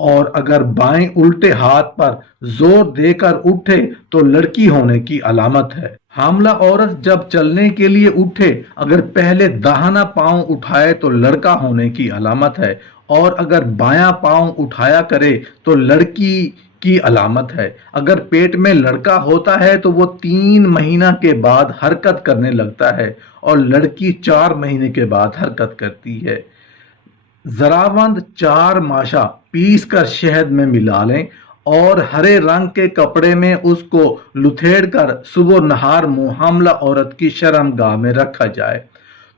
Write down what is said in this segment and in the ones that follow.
اور اگر بائیں الٹے ہاتھ پر زور دے کر اٹھے تو لڑکی ہونے کی علامت ہے۔ حاملہ عورت جب چلنے کے لیے اٹھے اگر پہلے داہنا پاؤں اٹھائے تو لڑکا ہونے کی علامت ہے، اور اگر بایاں پاؤں اٹھایا کرے تو لڑکی کی علامت ہے۔ اگر پیٹ میں لڑکا ہوتا ہے تو وہ 3 مہینہ کے بعد حرکت کرنے لگتا ہے اور لڑکی 4 مہینے کے بعد حرکت کرتی ہے۔ زراوند 4 ماشا پیس کر شہد میں ملا لیں اور ہرے رنگ کے کپڑے میں اس کو لتھیڑ کر صبح نہار منہ حاملہ عورت کی شرم گاہ میں رکھا جائے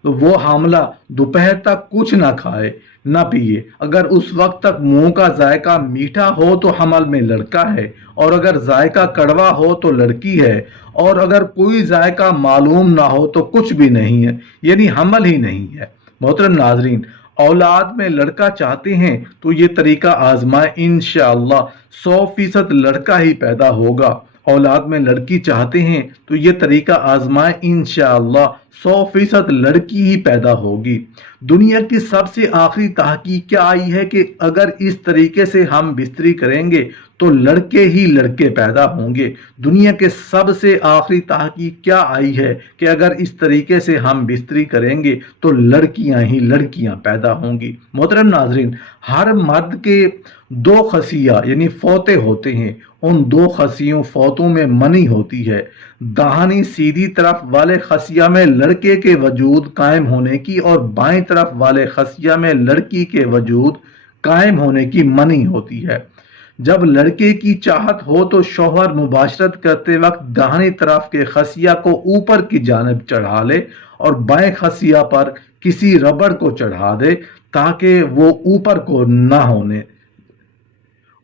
تو وہ حاملہ دوپہر تک کچھ نہ کھائے نہ پیے۔ اگر اس وقت تک منہ کا ذائقہ میٹھا ہو تو حمل میں لڑکا ہے، اور اگر ذائقہ کڑوا ہو تو لڑکی ہے، اور اگر کوئی ذائقہ معلوم نہ ہو تو کچھ بھی نہیں ہے، یعنی حمل ہی نہیں ہے۔ محترم ناظرین، اولاد میں لڑکا چاہتے ہیں تو یہ طریقہ آزمائیں، انشاءاللہ 100% لڑکا ہی پیدا ہوگا۔ اولاد میں لڑکی چاہتے ہیں تو یہ طریقہ آزمائیں، انشاءاللہ 100% لڑکی ہی پیدا ہوگی۔ دنیا کی سب سے آخری تحقیق کیا آئی ہے کہ اگر اس طریقے سے ہم بستری کریں گے تو لڑکے ہی لڑکے پیدا ہوں گے۔ دنیا کے سب سے آخری تحقیق کیا آئی ہے کہ اگر اس طریقے سے ہم بستری کریں گے تو لڑکیاں ہی لڑکیاں پیدا ہوں گی۔ محترم ناظرین، ہر مرد کے 2 خصیہ یعنی فوتے ہوتے ہیں، ان 2 خصیوں فوتوں میں منی ہوتی ہے۔ داہنی سیدھی طرف والے خصیہ میں لڑکے کے وجود قائم ہونے کی اور بائیں طرف والے خصیہ میں لڑکی کے وجود قائم ہونے کی منی ہوتی ہے۔ جب لڑکے کی چاہت ہو تو شوہر مباشرت کرتے وقت داہنی طرف کے خصیہ کو اوپر کی جانب چڑھا لے اور بائیں خصیہ پر کسی ربڑ کو چڑھا دے تاکہ وہ اوپر کو نہ ہونے،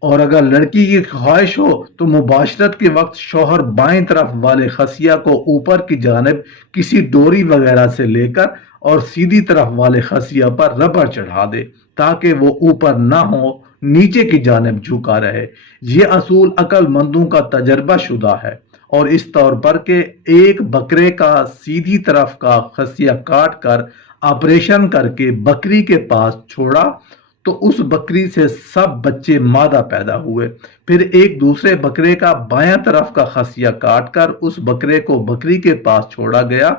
اور اگر لڑکی کی خواہش ہو تو مباشرت کے وقت شوہر بائیں طرف والے خصیہ کو اوپر کی جانب کسی ڈوری وغیرہ سے لے کر اور سیدھی طرف والے خصیہ پر ربڑ چڑھا دے تاکہ وہ اوپر نہ ہو، نیچے کی جانب جھکا رہے۔ یہ اصول عقل مندوں کا تجربہ شدہ ہے، اور اس طور پر کہ ایک بکرے کا سیدھی طرف کا خصیہ کاٹ کر آپریشن کر کے بکری کے پاس چھوڑا تو اس بکری سے سب بچے مادہ پیدا ہوئے۔ پھر ایک دوسرے بکرے کا بایاں طرف کا خصیہ کاٹ کر اس بکرے کو بکری کے پاس چھوڑا گیا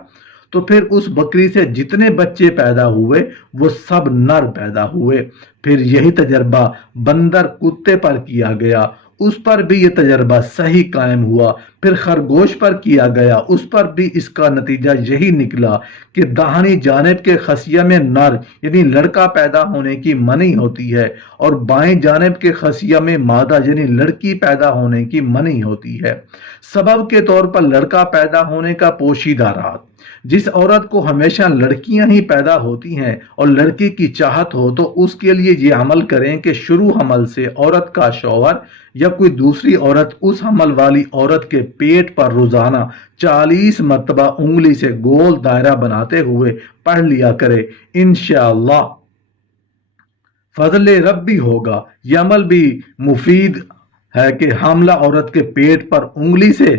تو پھر اس بکری سے جتنے بچے پیدا ہوئے وہ سب نر پیدا ہوئے۔ پھر یہی تجربہ بندر کتے پر کیا گیا، اس پر بھی یہ تجربہ صحیح قائم ہوا۔ پھر خرگوش پر کیا گیا، اس پر بھی اس کا نتیجہ یہی نکلا کہ داہنی جانب کے خصیہ میں نر یعنی لڑکا پیدا ہونے کی منی ہوتی ہے، اور بائیں جانب کے خصیہ میں مادہ یعنی لڑکی پیدا ہونے کی منی ہوتی ہے۔ سبب کے طور پر لڑکا پیدا ہونے کا پوشیدہ راز، جس عورت کو ہمیشہ لڑکیاں ہی پیدا ہوتی ہیں اور لڑکی کی چاہت ہو تو اس کے لیے یہ عمل کریں کہ شروع حمل سے عورت کا شوہر یا کوئی دوسری عورت اس حمل والی عورت کے پیٹ پر روزانہ 40 مرتبہ انگلی سے گول دائرہ بناتے ہوئے پڑھ لیا کرے، انشاءاللہ فضل ربی ہوگا۔ یہ عمل بھی مفید ہے کہ حاملہ عورت کے پیٹ پر انگلی سے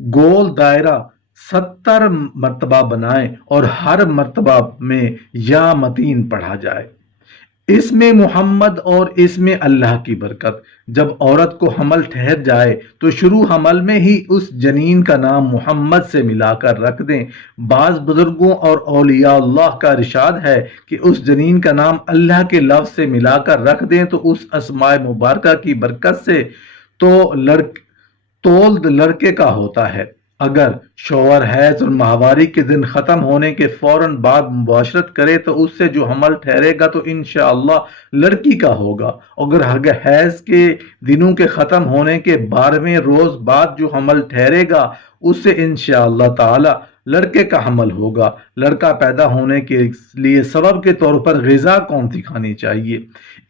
گول دائرہ 70 مرتبہ بنائیں اور ہر مرتبہ میں یا متین پڑھا جائے۔ اس میں محمد اور اس میں اللہ کی برکت۔ جب عورت کو حمل ٹھہر جائے تو شروع حمل میں ہی اس جنین کا نام محمد سے ملا کر رکھ دیں۔ بعض بزرگوں اور اولیاء اللہ کا ارشاد ہے کہ اس جنین کا نام اللہ کے لفظ سے ملا کر رکھ دیں تو اس اسماء مبارکہ کی برکت سے تولد لڑکے کا ہوتا ہے۔ اگر شوہر حیض اور ماہواری کے دن ختم ہونے کے فوراً بعد مباشرت کرے تو اس سے جو حمل ٹھہرے گا تو انشاءاللہ لڑکی کا ہوگا۔ اگر حیض کے دنوں کے ختم ہونے کے 12ویں روز بعد جو حمل ٹھہرے گا اس سے انشاءاللہ تعالی لڑکے کا حمل ہوگا۔ لڑکا پیدا ہونے کے لیے سبب کے طور پر غذا کون سی کھانی چاہیے؟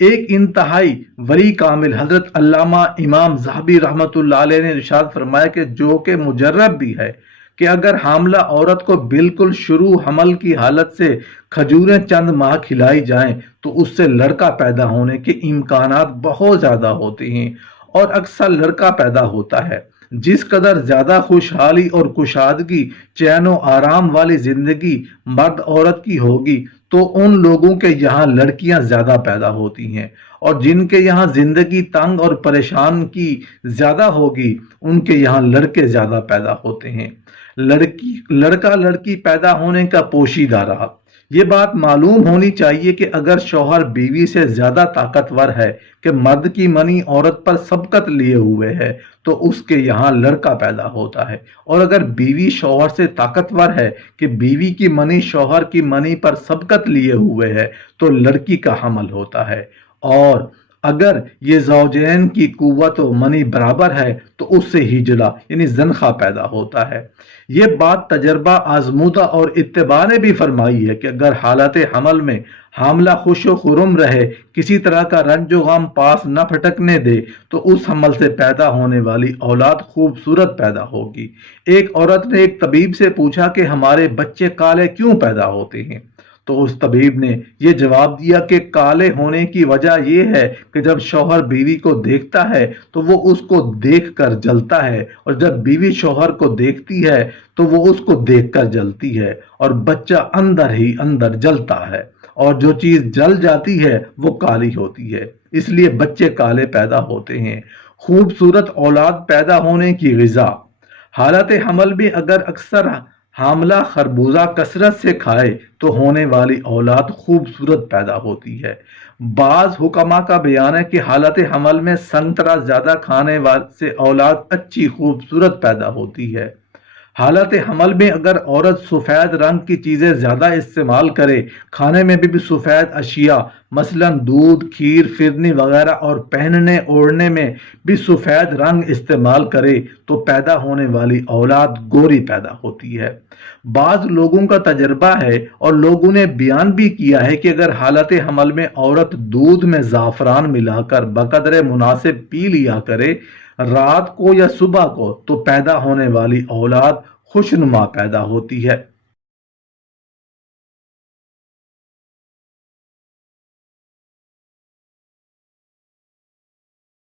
ایک انتہائی ولی کامل حضرت علامہ امام ذہبی رحمۃ اللہ علیہ نے ارشاد فرمایا کہ جو کہ مجرب بھی ہے کہ اگر حاملہ عورت کو بالکل شروع حمل کی حالت سے کھجوریں چند ماہ کھلائی جائیں تو اس سے لڑکا پیدا ہونے کے امکانات بہت زیادہ ہوتے ہیں، اور اکثر لڑکا پیدا ہوتا ہے۔ جس قدر زیادہ خوشحالی اور کشادگی، چین و آرام والی زندگی مرد عورت کی ہوگی تو ان لوگوں کے یہاں لڑکیاں زیادہ پیدا ہوتی ہیں، اور جن کے یہاں زندگی تنگ اور پریشان کی زیادہ ہوگی ان کے یہاں لڑکے زیادہ پیدا ہوتے ہیں۔ لڑکا لڑکی پیدا ہونے کا پوشیدہ رہا۔ یہ بات معلوم ہونی چاہیے کہ اگر شوہر بیوی سے زیادہ طاقتور ہے کہ مرد کی منی عورت پر سبقت لیے ہوئے ہے تو اس کے یہاں لڑکا پیدا ہوتا ہے، اور اگر بیوی شوہر سے طاقتور ہے کہ بیوی کی منی شوہر کی منی پر سبقت لیے ہوئے ہے تو لڑکی کا حمل ہوتا ہے، اور اگر یہ زوجین کی قوت و منی برابر ہے تو اس سے ہجلا یعنی زنخہ پیدا ہوتا ہے۔ یہ بات تجربہ آزمودہ اور اتباع نے بھی فرمائی ہے کہ اگر حالت حمل میں حاملہ خوش و خرم رہے، کسی طرح کا رنج و غم پاس نہ پھٹکنے دے، تو اس حمل سے پیدا ہونے والی اولاد خوبصورت پیدا ہوگی۔ ایک عورت نے ایک طبیب سے پوچھا کہ ہمارے بچے کالے کیوں پیدا ہوتے ہیں؟ تو اس طبیب نے یہ جواب دیا کہ کالے ہونے کی وجہ یہ ہے کہ جب شوہر بیوی کو دیکھتا ہے تو وہ اس کو دیکھ کر جلتا ہے، اور جب بیوی شوہر کو دیکھتی ہے تو وہ اس کو دیکھ کر جلتی ہے، اور بچہ اندر ہی اندر جلتا ہے، اور جو چیز جل جاتی ہے وہ کالی ہوتی ہے، اس لیے بچے کالے پیدا ہوتے ہیں۔ خوبصورت اولاد پیدا ہونے کی غذا: حالت حمل میں اگر اکثر حاملہ خربوزہ کثرت سے کھائے تو ہونے والی اولاد خوبصورت پیدا ہوتی ہے۔ بعض حکماء کا بیان ہے کہ حالت حمل میں سنترا زیادہ کھانے سے اولاد اچھی خوبصورت پیدا ہوتی ہے۔ حالت حمل میں اگر عورت سفید رنگ کی چیزیں زیادہ استعمال کرے، کھانے میں بھی سفید اشیاء مثلا دودھ، کھیر، فرنی وغیرہ، اور پہننے اوڑھنے میں بھی سفید رنگ استعمال کرے تو پیدا ہونے والی اولاد گوری پیدا ہوتی ہے۔ بعض لوگوں کا تجربہ ہے اور لوگوں نے بیان بھی کیا ہے کہ اگر حالت حمل میں عورت دودھ میں زعفران ملا کر بقدر مناسب پی لیا کرے رات کو یا صبح کو تو پیدا ہونے والی اولاد خوشنما پیدا ہوتی ہے۔